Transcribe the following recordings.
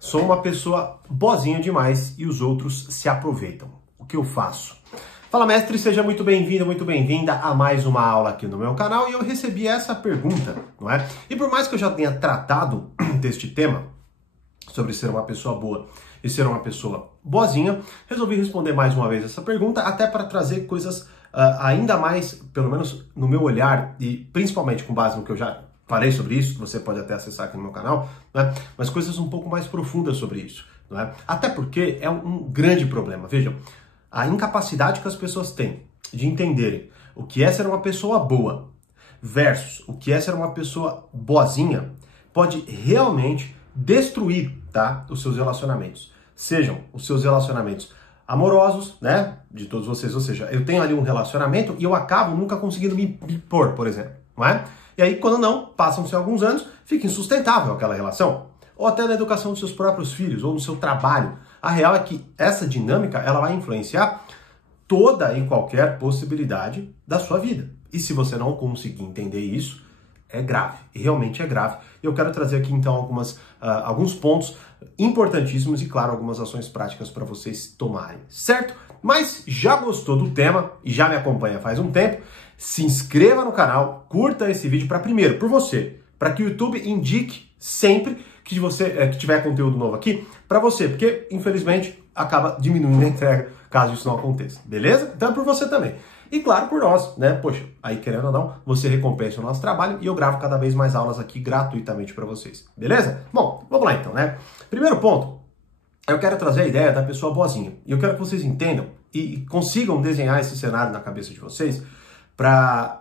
Sou uma pessoa boazinha demais e os outros se aproveitam. O que eu faço? Fala, mestre, seja muito bem-vindo, muito bem-vinda a mais uma aula aqui no meu canal, e eu recebi essa pergunta, não é? E por mais que eu já tenha tratado deste tema, sobre ser uma pessoa boa e ser uma pessoa boazinha, resolvi responder mais uma vez essa pergunta, até para trazer coisas ainda mais, pelo menos no meu olhar, e principalmente com base no que eu já falei sobre isso, que você pode até acessar aqui no meu canal, né? Mas coisas um pouco mais profundas sobre isso, não é? Até porque é um grande problema. Vejam, a incapacidade que as pessoas têm de entenderem o que é ser uma pessoa boa versus o que é ser uma pessoa boazinha pode realmente destruir, tá, os seus relacionamentos. Sejam os seus relacionamentos amorosos, né, de todos vocês, ou seja, eu tenho ali um relacionamento e eu acabo nunca conseguindo me pôr, por exemplo, não é? E aí, quando não, passam-se alguns anos, fica insustentável aquela relação. Ou até na educação dos seus próprios filhos, ou no seu trabalho. A real é que essa dinâmica, ela vai influenciar toda e qualquer possibilidade da sua vida. E se você não conseguir entender isso, é grave. E realmente é grave. E eu quero trazer aqui, então, alguns pontos importantíssimos e, claro, algumas ações práticas para vocês tomarem, certo? Mas já gostou do tema e já me acompanha faz um tempo, se inscreva no canal, curta esse vídeo primeiro, por você, para que o YouTube indique sempre que você que tiver conteúdo novo aqui para você, porque infelizmente acaba diminuindo a entrega caso isso não aconteça, beleza? Então é por você também. E claro, por nós, né? Poxa, aí querendo ou não, você recompensa o nosso trabalho e eu gravo cada vez mais aulas aqui gratuitamente para vocês, beleza? Bom, vamos lá então, né? Primeiro ponto, eu quero trazer a ideia da pessoa boazinha. E eu quero que vocês entendam e consigam desenhar esse cenário na cabeça de vocês.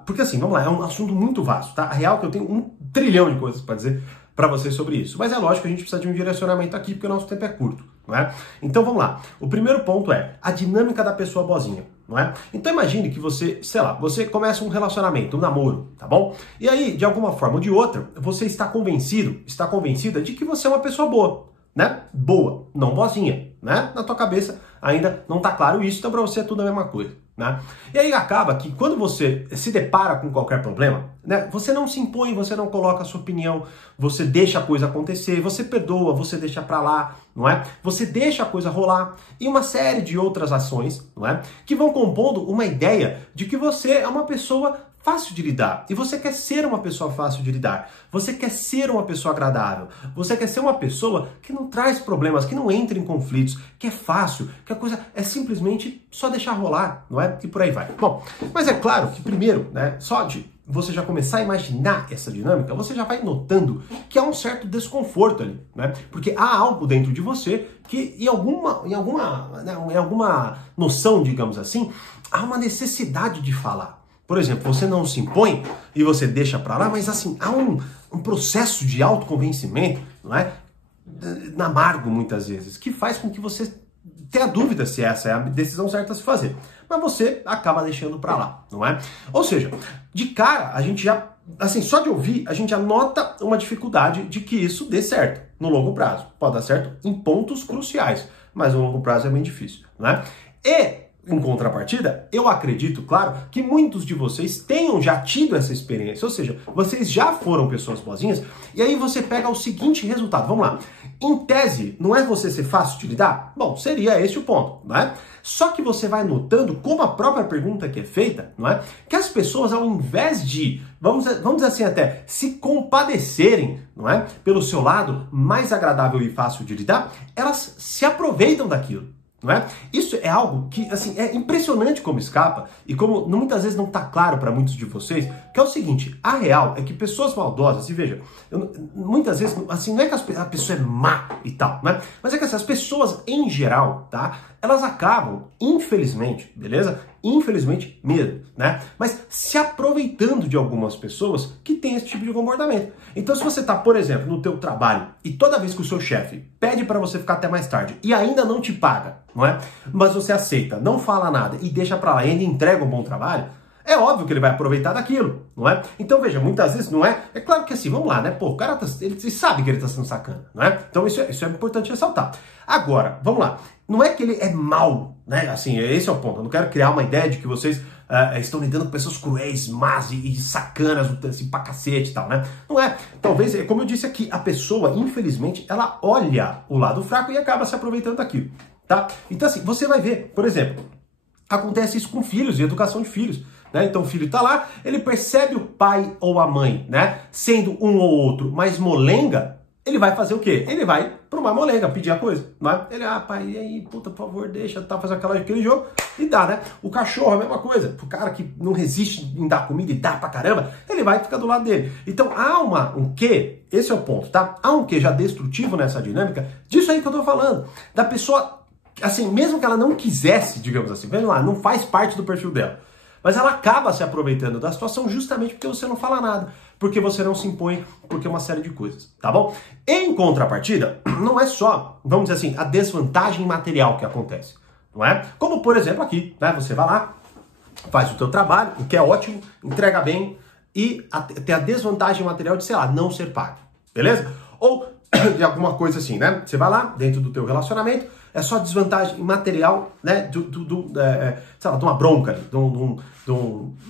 Porque assim, vamos lá, é um assunto muito vasto, tá? A real é que eu tenho 1 trilhão de coisas para dizer para vocês sobre isso. Mas é lógico que a gente precisa de um direcionamento aqui, porque o nosso tempo é curto, não é? Então vamos lá. O primeiro ponto é a dinâmica da pessoa boazinha, não é? Então imagine que você, sei lá, você começa um relacionamento, um namoro, tá bom? E aí, de alguma forma ou de outra, você está convencida de que você é uma pessoa boa, né? Boa, não boazinha, né? Na tua cabeça ainda não tá claro isso, então para você é tudo a mesma coisa, né? E aí acaba que quando você se depara com qualquer problema, né? Você não se impõe, você não coloca a sua opinião, você deixa a coisa acontecer, você perdoa, você deixa pra lá, não é? Você deixa a coisa rolar e uma série de outras ações, não é? Que vão compondo uma ideia de que você é uma pessoa fácil de lidar. E você quer ser uma pessoa fácil de lidar. Você quer ser uma pessoa agradável. Você quer ser uma pessoa que não traz problemas, que não entra em conflitos, que é fácil, que a coisa é simplesmente só deixar rolar, não é? E por aí vai. Bom, mas é claro que primeiro, né, só de você já começar a imaginar essa dinâmica, você já vai notando que há um certo desconforto ali, né? Porque há algo dentro de você que em alguma noção, digamos assim, há uma necessidade de falar. Por exemplo, você não se impõe e você deixa pra lá, mas assim, há um processo de autoconvencimento, não é? Amargo muitas vezes, que faz com que você tenha dúvida se essa é a decisão certa a se fazer. Mas você acaba deixando pra lá, não é? Ou seja, de cara, a gente já, assim, só de ouvir, a gente já nota uma dificuldade de que isso dê certo no longo prazo. Pode dar certo em pontos cruciais, mas no longo prazo é bem difícil, não é? E em contrapartida, eu acredito, claro, que muitos de vocês tenham já tido essa experiência, ou seja, vocês já foram pessoas boazinhas, e aí você pega o seguinte resultado, vamos lá, em tese, não é você ser fácil de lidar? Bom, seria esse o ponto, não é? Só que você vai notando, como a própria pergunta que é feita, não é? Que as pessoas, ao invés de, vamos dizer assim até, se compadecerem, não é? Pelo seu lado mais agradável e fácil de lidar, elas se aproveitam daquilo. Não é? Isso é algo que, assim, é impressionante como escapa e como muitas vezes não está claro para muitos de vocês, que é o seguinte, a real é que pessoas maldosas, e veja, muitas vezes, assim, não é que a pessoa é má e tal, né? Mas é que assim, as pessoas em geral, tá? Elas acabam, infelizmente, beleza? Infelizmente mesmo, né? Mas se aproveitando de algumas pessoas que têm esse tipo de comportamento. Então, se você tá, por exemplo, no teu trabalho e toda vez que o seu chefe pede para você ficar até mais tarde e ainda não te paga, não é? Mas você aceita, não fala nada e deixa pra lá e ainda entrega um bom trabalho, é óbvio que ele vai aproveitar daquilo, não é? Então, veja, muitas vezes não é... É claro que assim, vamos lá, né? Pô, o cara ele sabe que ele tá sendo sacana, não é? Então, isso é importante ressaltar. Agora, vamos lá. Não é que ele é mau, né? Assim, esse é o ponto. Eu não quero criar uma ideia de que vocês estão lidando com pessoas cruéis, más e sacanas, assim, pra cacete e tal, né? Não é. Talvez, como eu disse aqui, a pessoa, infelizmente, ela olha o lado fraco e acaba se aproveitando daquilo, tá? Então, assim, você vai ver, por exemplo, acontece isso com filhos e educação de filhos. Né? Então o filho tá lá, ele percebe o pai ou a mãe, né, sendo um ou outro mais molenga, ele vai fazer o quê? Ele vai para uma molenga pedir a coisa, não é? Ele, pai, e aí, puta, por favor, deixa, tá, fazer aquele jogo e dá, né? O cachorro, a mesma coisa, o cara que não resiste em dar comida e dá pra caramba, ele vai ficar do lado dele. Então há um quê, esse é o ponto, tá? Há um quê já destrutivo nessa dinâmica, disso aí que eu tô falando, da pessoa, assim, mesmo que ela não quisesse, digamos assim, vendo lá, não faz parte do perfil dela, mas ela acaba se aproveitando da situação justamente porque você não fala nada, porque você não se impõe, porque é uma série de coisas, tá bom? Em contrapartida, não é só, vamos dizer assim, a desvantagem material que acontece, não é? Como, por exemplo, aqui, né? Você vai lá, faz o teu trabalho, o que é ótimo, entrega bem e tem a desvantagem material de, sei lá, não ser pago, beleza? Ou de alguma coisa assim, né? Você vai lá, dentro do teu relacionamento, é só desvantagem material, né, sei lá, de uma bronca ali,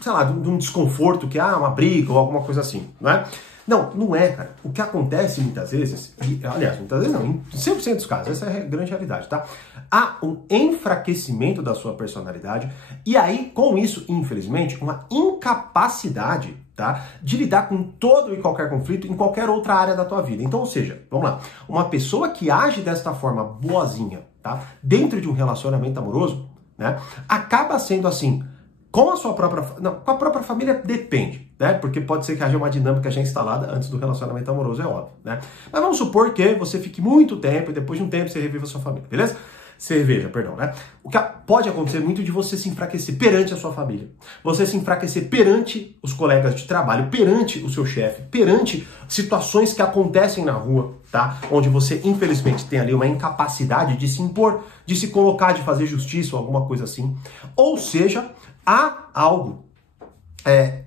sei lá, de um desconforto que uma briga ou alguma coisa assim, não é? Não é, cara. O que acontece muitas vezes, e, aliás, muitas vezes não, em 100% dos casos, essa é a grande realidade, tá? Há um enfraquecimento da sua personalidade e aí, com isso, infelizmente, uma incapacidade, tá, de lidar com todo e qualquer conflito em qualquer outra área da tua vida. Então, ou seja, vamos lá, uma pessoa que age desta forma boazinha, tá, dentro de um relacionamento amoroso, né, acaba sendo assim, com a sua própria, não, com a própria família depende, né? Porque pode ser que haja uma dinâmica já instalada antes do relacionamento amoroso, é óbvio, né? Mas vamos supor que você fique muito tempo e depois de um tempo você reviva a sua família, beleza? Você reveja, perdão, né? O que pode acontecer muito de você se enfraquecer perante a sua família, você se enfraquecer perante os colegas de trabalho, perante o seu chefe, perante situações que acontecem na rua, tá? Onde você, infelizmente, tem ali uma incapacidade de se impor, de se colocar, de fazer justiça ou alguma coisa assim. Ou seja, há algo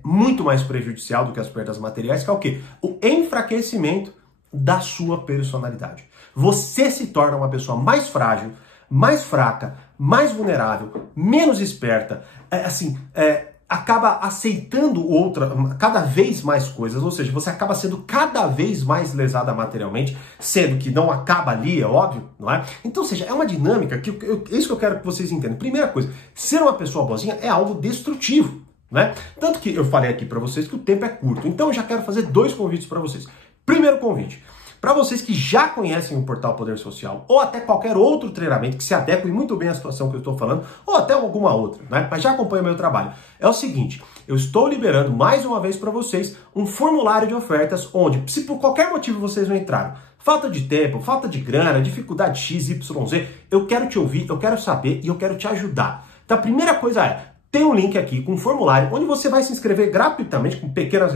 muito mais prejudicial do que as perdas materiais, que é o quê? O enfraquecimento da sua personalidade. Você se torna uma pessoa mais frágil, mais fraca, mais vulnerável, menos esperta, acaba aceitando cada vez mais coisas, ou seja, você acaba sendo cada vez mais lesada materialmente, sendo que não acaba ali, é óbvio, não é? Então, ou seja, é uma dinâmica que é isso que eu quero que vocês entendam. Primeira coisa, ser uma pessoa boazinha é algo destrutivo, né? Tanto que eu falei aqui para vocês que o tempo é curto, então eu já quero fazer 2 convites para vocês. Primeiro convite, para vocês que já conhecem o Portal Poder Social, ou até qualquer outro treinamento que se adeque muito bem à situação que eu estou falando, ou até alguma outra, né? Mas já acompanha o meu trabalho. É o seguinte, eu estou liberando mais uma vez para vocês um formulário de ofertas, onde, se por qualquer motivo vocês não entraram, falta de tempo, falta de grana, dificuldade X, Y, Z, eu quero te ouvir, eu quero saber e eu quero te ajudar. Então a primeira coisa tem um link aqui com um formulário, onde você vai se inscrever gratuitamente, com pequenas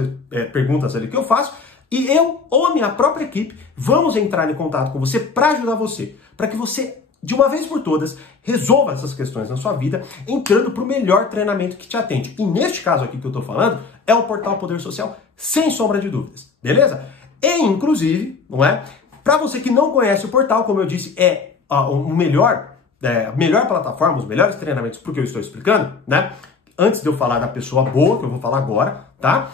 perguntas ali que eu faço, e eu ou a minha própria equipe vamos entrar em contato com você para ajudar você, para que você, de uma vez por todas, resolva essas questões na sua vida, entrando para o melhor treinamento que te atende. E neste caso aqui que eu estou falando, é o Portal Poder Social, sem sombra de dúvidas, beleza? E, inclusive, não é? Para você que não conhece o portal, como eu disse, é o melhor, a melhor plataforma, os melhores treinamentos, porque eu estou explicando, né? Antes de eu falar da pessoa boa, que eu vou falar agora, tá?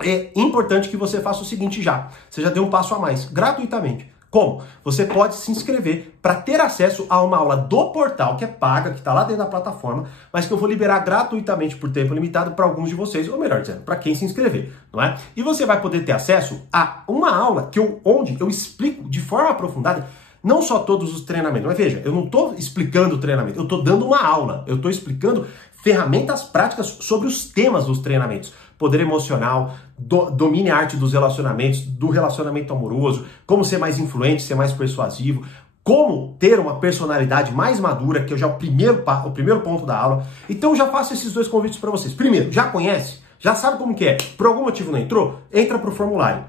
É importante que você faça o seguinte já. Você já deu um passo a mais, gratuitamente. Como? Você pode se inscrever para ter acesso a uma aula do portal que é paga, que está lá dentro da plataforma, mas que eu vou liberar gratuitamente por tempo limitado para alguns de vocês, ou melhor dizendo, para quem se inscrever, não é? E você vai poder ter acesso a uma aula onde eu explico de forma aprofundada não só todos os treinamentos, mas veja, eu não estou explicando o treinamento, eu estou dando uma aula, eu estou explicando ferramentas práticas sobre os temas dos treinamentos. Poder emocional, domine a arte dos relacionamentos, do relacionamento amoroso, como ser mais influente, ser mais persuasivo, como ter uma personalidade mais madura, que é já o primeiro ponto da aula. Então já faço esses 2 convites para vocês. Primeiro, já conhece? Já sabe como que é? Por algum motivo não entrou? Entra para o formulário.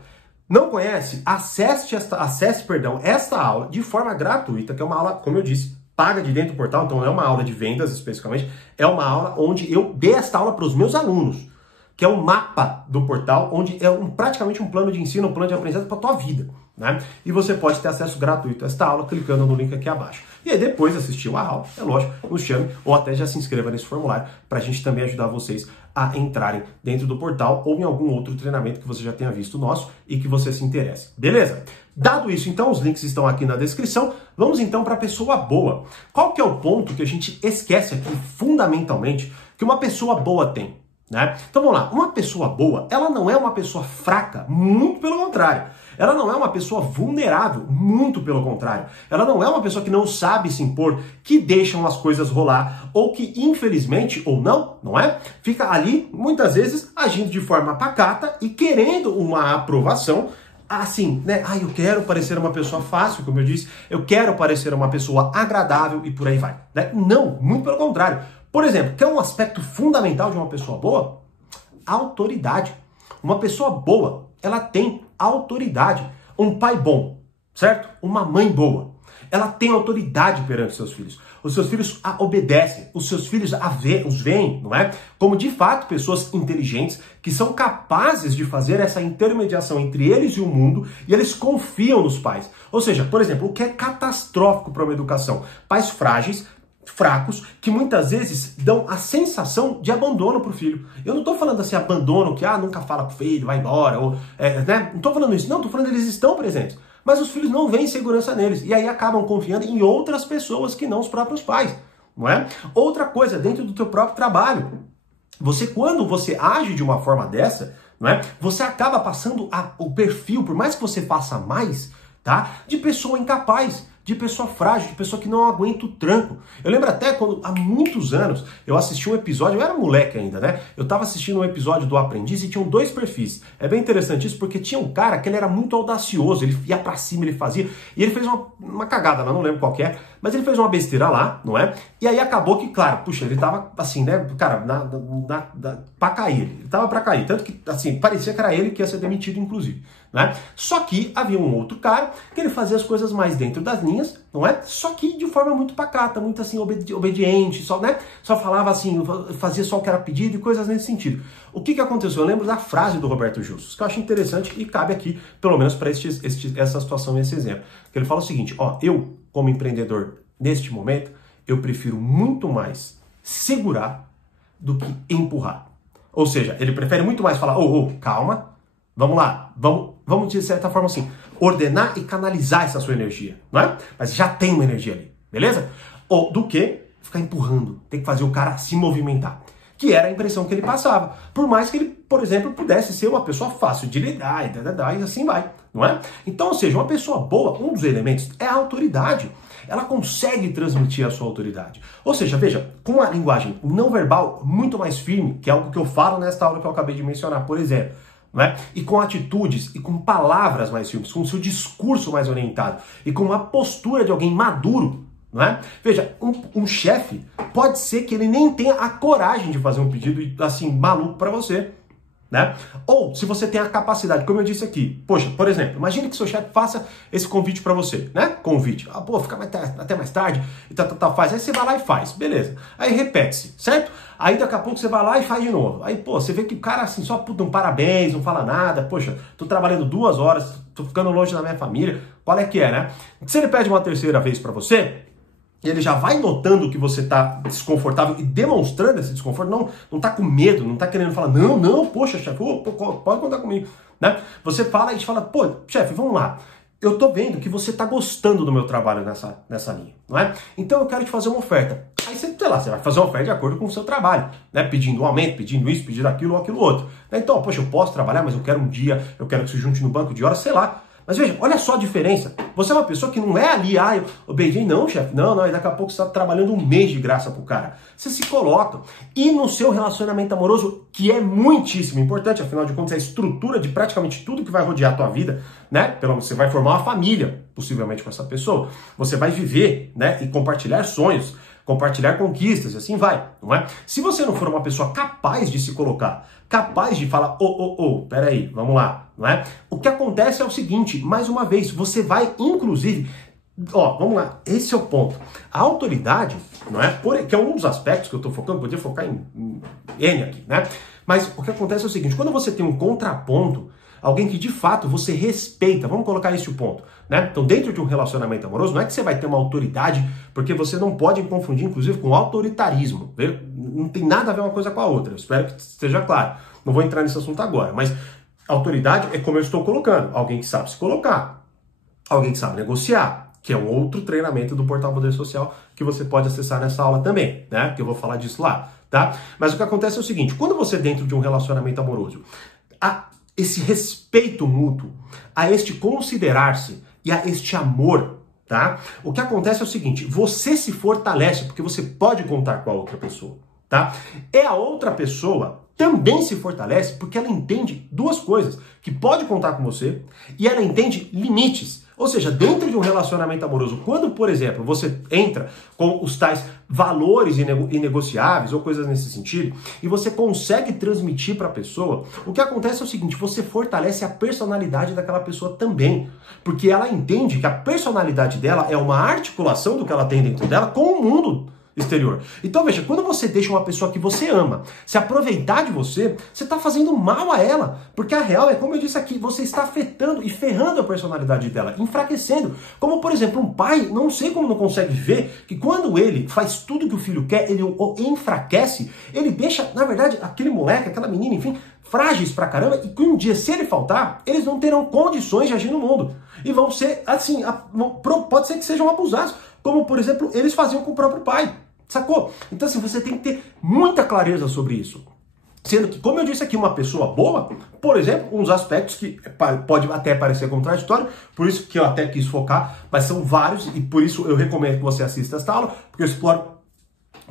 Não conhece? Acesse esta aula de forma gratuita, que é uma aula, como eu disse, paga de dentro do portal, então não é uma aula de vendas especificamente, é uma aula onde eu dei esta aula para os meus alunos, que é um mapa do portal, onde é praticamente um plano de ensino, um plano de aprendizado para a tua vida, né? E você pode ter acesso gratuito a esta aula clicando no link aqui abaixo. E aí depois de assistir a aula, é lógico, nos chame ou até já se inscreva nesse formulário para a gente também ajudar vocês a entrarem dentro do portal ou em algum outro treinamento que você já tenha visto nosso e que você se interesse. Beleza? Dado isso, então, os links estão aqui na descrição. Vamos então para a pessoa boa. Qual que é o ponto que a gente esquece aqui fundamentalmente que uma pessoa boa tem? Né? Então vamos lá, uma pessoa boa, ela não é uma pessoa fraca, muito pelo contrário. Ela não é uma pessoa vulnerável, muito pelo contrário. Ela não é uma pessoa que não sabe se impor, que deixam as coisas rolar, ou que infelizmente, ou não é? Fica ali, muitas vezes, agindo de forma pacata e querendo uma aprovação, assim, né? Ah, eu quero parecer uma pessoa fácil, como eu disse, eu quero parecer uma pessoa agradável e por aí vai. Né? Não, muito pelo contrário. Por exemplo, que é um aspecto fundamental de uma pessoa boa? A autoridade. Uma pessoa boa, ela tem autoridade. Um pai bom, certo? Uma mãe boa. Ela tem autoridade perante seus filhos. Os seus filhos a obedecem, os seus filhos os veem, não é? Como de fato pessoas inteligentes que são capazes de fazer essa intermediação entre eles e o mundo e eles confiam nos pais. Ou seja, por exemplo, o que é catastrófico para uma educação? Pais frágeis, fracos, que muitas vezes dão a sensação de abandono para o filho. Eu não estou falando assim, abandono, que nunca fala pro filho, vai embora, ou, né? Não estou falando isso, não, estou falando que eles estão presentes. Mas os filhos não veem segurança neles, e aí acabam confiando em outras pessoas que não os próprios pais, não é? Outra coisa, dentro do teu próprio trabalho, quando você age de uma forma dessa, não é? Você acaba passando o perfil, por mais que você faça mais, tá? De pessoa incapaz, de pessoa frágil, de pessoa que não aguenta o tranco. Eu lembro até quando, há muitos anos, eu assisti um episódio, eu era moleque ainda, né? Eu tava assistindo um episódio do Aprendiz e tinham dois perfis. É bem interessante isso, porque tinha um cara que ele era muito audacioso, ele ia pra cima, ele fazia, e ele fez uma cagada lá, não lembro qual que é, mas ele fez uma besteira lá, não é? E aí acabou que, claro, puxa, ele tava assim, né, cara, pra cair, ele tava pra cair, tanto que, assim, parecia que era ele que ia ser demitido, inclusive, né? Só que havia um outro cara que ele fazia as coisas mais dentro das linhas, não é? Só que de forma muito pacata, muito assim, obediente, só, né? Só falava assim, fazia só o que era pedido e coisas nesse sentido. O que aconteceu? Eu lembro da frase do Roberto Justus, que eu acho interessante e cabe aqui, pelo menos para essa situação e esse exemplo. Que ele fala o seguinte, ó, eu, como empreendedor, neste momento, eu prefiro muito mais segurar do que empurrar. Ou seja, ele prefere muito mais falar, calma, vamos lá, vamos de certa forma assim, ordenar e canalizar essa sua energia, não é? Mas já tem uma energia ali, beleza? Ou do que ficar empurrando, tem que fazer o cara se movimentar, que era a impressão que ele passava. Por mais que ele, por exemplo, pudesse ser uma pessoa fácil de lidar e assim vai, não é? Então, ou seja, uma pessoa boa, um dos elementos é a autoridade. Ela consegue transmitir a sua autoridade. Ou seja, veja, com uma linguagem não verbal muito mais firme, que é algo que eu falo nesta aula que eu acabei de mencionar, por exemplo, não é? E com atitudes e com palavras mais firmes, com o seu discurso mais orientado e com uma postura de alguém maduro, não é? Veja, um chefe pode ser que ele nem tenha a coragem de fazer um pedido assim maluco para você, né? Ou se você tem a capacidade, como eu disse aqui, poxa, por exemplo, imagine que seu chefe faça esse convite para você, né? Convite, fica até mais tarde e faz. Aí você vai lá e faz, beleza. Aí repete-se, certo? Aí daqui a pouco você vai lá e faz de novo. Aí, você vê que o cara assim, só um parabéns, não fala nada, poxa, tô trabalhando 2 horas, tô ficando longe da minha família, qual é que é, né? Se ele pede uma terceira vez para você, ele já vai notando que você tá desconfortável e demonstrando esse desconforto, não tá com medo, não tá querendo falar, não, poxa, chefe, pode contar comigo, né? Você fala e te fala, pô, chefe, vamos lá, eu tô vendo que você tá gostando do meu trabalho nessa linha, não é? Então eu quero te fazer uma oferta. Aí você, sei lá, você vai fazer uma oferta de acordo com o seu trabalho, né? Pedindo um aumento, pedindo isso, pedindo aquilo ou aquilo outro. Então, poxa, eu posso trabalhar, mas eu quero um dia, eu quero que se junte no banco de horas, sei lá. Mas veja, olha só a diferença. Você é uma pessoa que não é ali, eu obedei, não, chefe, não, e daqui a pouco você está trabalhando 1 mês de graça pro cara. Você se coloca. E no seu relacionamento amoroso, que é muitíssimo importante, afinal de contas, é a estrutura de praticamente tudo que vai rodear a tua vida, né? Pelo menos você vai formar uma família, possivelmente, com essa pessoa. Você vai viver, né? E compartilhar sonhos, compartilhar conquistas, e assim vai, não é? Se você não for uma pessoa capaz de se colocar, capaz de falar, peraí, vamos lá, não é? O que acontece é o seguinte, mais uma vez, você vai, inclusive, vamos lá, esse é o ponto. A autoridade, não é? Que é um dos aspectos que eu estou focando, podia focar em N aqui, né? Mas o que acontece é o seguinte, quando você tem um contraponto, alguém que de fato você respeita, vamos colocar esse o ponto, né? Então dentro de um relacionamento amoroso, não é que você vai ter uma autoridade, porque você não pode confundir, inclusive, com autoritarismo, viu? Não tem nada a ver uma coisa com a outra, eu espero que esteja claro. Não vou entrar nesse assunto agora, mas autoridade é como eu estou colocando, alguém que sabe se colocar, alguém que sabe negociar, que é um outro treinamento do Portal Poder Social que você pode acessar nessa aula também, né? Que eu vou falar disso lá, tá? Mas o que acontece é o seguinte, quando você dentro de um relacionamento amoroso, há esse respeito mútuo, a este considerar-se e a este amor, tá? O que acontece é o seguinte, você se fortalece porque você pode contar com a outra pessoa, tá? E a outra pessoa também se fortalece porque ela entende duas coisas, que pode contar com você e ela entende limites. Ou seja, dentro de um relacionamento amoroso, quando, por exemplo, você entra com os tais valores inegociáveis ou coisas nesse sentido, e você consegue transmitir para a pessoa, o que acontece é o seguinte, você fortalece a personalidade daquela pessoa também, porque ela entende que a personalidade dela é uma articulação do que ela tem dentro dela com o mundo exterior. Então veja, quando você deixa uma pessoa que você ama se aproveitar de você, você está fazendo mal a ela, porque a real é, como eu disse aqui, você está afetando e ferrando a personalidade dela, enfraquecendo. Como, por exemplo, um pai, não sei como não consegue ver que quando ele faz tudo que o filho quer, ele o enfraquece, ele deixa, na verdade, aquele moleque, aquela menina, enfim, frágeis pra caramba, e que um dia, se ele faltar, eles não terão condições de agir no mundo. E vão ser, assim, pode ser que sejam abusados, como, por exemplo, eles faziam com o próprio pai. Sacou? Então, assim, você tem que ter muita clareza sobre isso. Sendo que, como eu disse aqui, uma pessoa boa, por exemplo, uns aspectos que pode até parecer contraditório, por isso que eu até quis focar, mas são vários, e por isso eu recomendo que você assista esta aula, porque eu exploro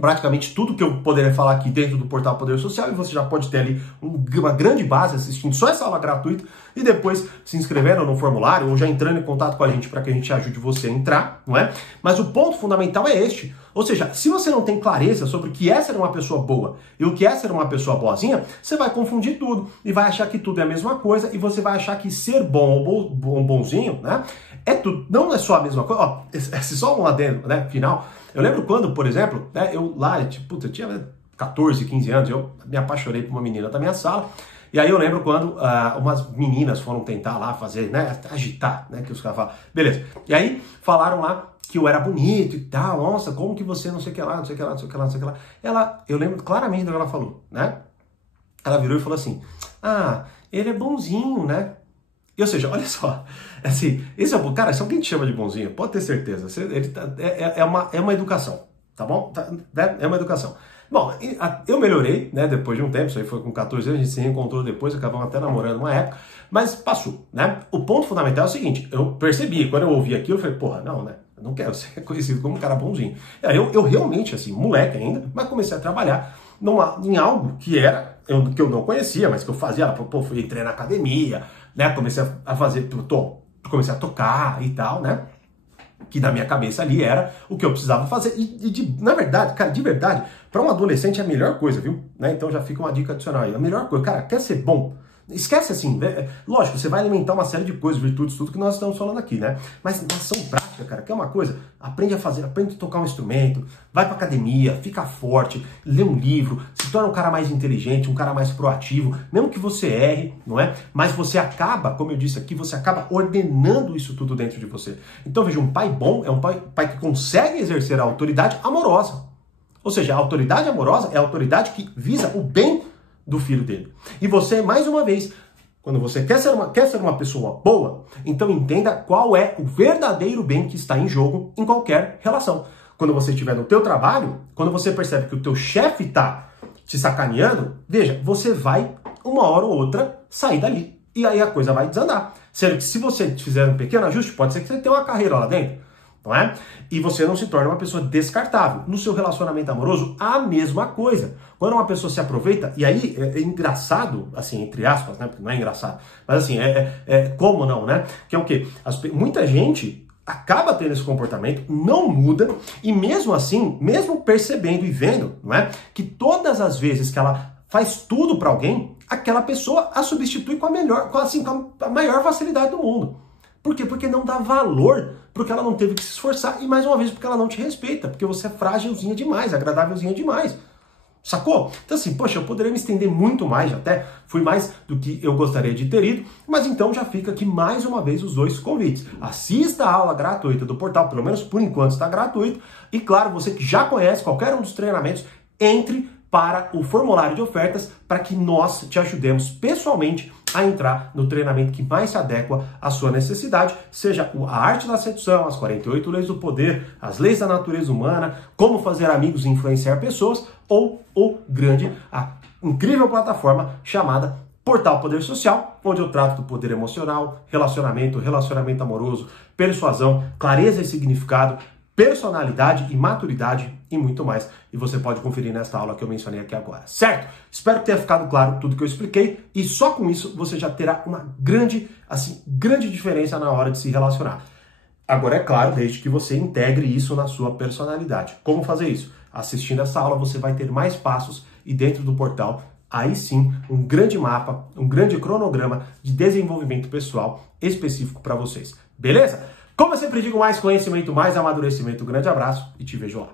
praticamente tudo que eu poderia falar aqui dentro do Portal Poder Social, e você já pode ter ali uma grande base assistindo só essa aula gratuita e depois se inscrevendo no formulário ou já entrando em contato com a gente para que a gente ajude você a entrar, não é? Mas o ponto fundamental é este, ou seja, se você não tem clareza sobre o que é ser uma pessoa boa e o que é ser uma pessoa boazinha, você vai confundir tudo e vai achar que tudo é a mesma coisa e você vai achar que ser bom ou bonzinho, né, é tudo, não é só a mesma coisa. Ó, só um adendo, né, final. Eu lembro quando, por exemplo, né, eu tinha 14, 15 anos, eu me apaixonei por uma menina da minha sala, e aí eu lembro quando umas meninas foram tentar lá fazer, né, agitar, né, que os caras falam, beleza. E aí falaram lá que eu era bonito e tal, nossa, como que você não sei o que lá, não sei o que lá, não sei o que lá, não sei o que lá. Eu lembro claramente do que ela falou, né? Ela virou e falou assim, ele é bonzinho, né? Ou seja, olha só, assim, esse é o cara, se alguém te chama de bonzinho, pode ter certeza, é uma educação, tá bom? É uma educação. Bom, eu melhorei, né, depois de um tempo, isso aí foi com 14 anos, a gente se reencontrou depois, acabamos até namorando uma época, mas passou, né? O ponto fundamental é o seguinte, eu percebi, quando eu ouvi aquilo, eu falei, porra, não, né? Eu não quero ser conhecido como um cara bonzinho. Eu realmente, assim, moleque ainda, mas comecei a trabalhar em algo que eu não conhecia, mas que eu fazia, fui entrei na academia, né, comecei a fazer, comecei a tocar e tal, né, que na minha cabeça ali era o que eu precisava fazer, na verdade, cara, de verdade, para um adolescente é a melhor coisa, viu, né, então já fica uma dica adicional aí, a melhor coisa, cara, quer ser bom? Esquece assim, lógico, você vai alimentar uma série de coisas, virtudes, tudo que nós estamos falando aqui, né? Mas ação prática, cara, que é uma coisa, aprende a fazer, aprende a tocar um instrumento, vai pra academia, fica forte, lê um livro, se torna um cara mais inteligente, um cara mais proativo, mesmo que você erre, não é? Mas você acaba, como eu disse aqui, você acaba ordenando isso tudo dentro de você. Então veja, um pai bom é um pai que consegue exercer a autoridade amorosa. Ou seja, a autoridade amorosa é a autoridade que visa o bem do filho dele. E você, mais uma vez, quando você quer ser uma pessoa boa, então entenda qual é o verdadeiro bem que está em jogo em qualquer relação. Quando você estiver no teu trabalho, quando você percebe que o teu chefe está te sacaneando, veja, você vai, uma hora ou outra, sair dali. E aí a coisa vai desandar. Sendo que se você fizer um pequeno ajuste, pode ser que você tenha uma carreira lá dentro. Não é? E você não se torna uma pessoa descartável. No seu relacionamento amoroso, a mesma coisa. Quando uma pessoa se aproveita, e aí é engraçado, assim, entre aspas, né? Porque não é engraçado, mas assim, como não, né? Que é o quê? Muita gente acaba tendo esse comportamento, não muda, e mesmo assim, mesmo percebendo e vendo, não é? Que todas as vezes que ela faz tudo para alguém, aquela pessoa a substitui com a maior facilidade do mundo. Por quê? Porque não dá valor, porque ela não teve que se esforçar, e mais uma vez, porque ela não te respeita, porque você é frágilzinha demais, agradávelzinha demais. Sacou? Então assim, poxa, eu poderia me estender muito mais, até fui mais do que eu gostaria de ter ido, mas então já fica aqui mais uma vez os 2 convites. Assista a aula gratuita do portal, pelo menos por enquanto está gratuito, e claro, você que já conhece qualquer um dos treinamentos, entre para o formulário de ofertas para que nós te ajudemos pessoalmente a entrar no treinamento que mais se adequa à sua necessidade, seja a arte da sedução, as 48 leis do poder, as leis da natureza humana, como fazer amigos e influenciar pessoas, ou a incrível plataforma chamada Portal Poder Social, onde eu trato do poder emocional, relacionamento amoroso, persuasão, clareza e significado, personalidade e maturidade e muito mais. E você pode conferir nesta aula que eu mencionei aqui agora, certo? Espero que tenha ficado claro tudo que eu expliquei e só com isso você já terá uma grande diferença na hora de se relacionar. Agora é claro, desde que você integre isso na sua personalidade. Como fazer isso? Assistindo essa aula você vai ter mais passos e dentro do portal, aí sim, um grande mapa, um grande cronograma de desenvolvimento pessoal específico para vocês. Beleza? Como eu sempre digo, mais conhecimento, mais amadurecimento. Um grande abraço e te vejo lá.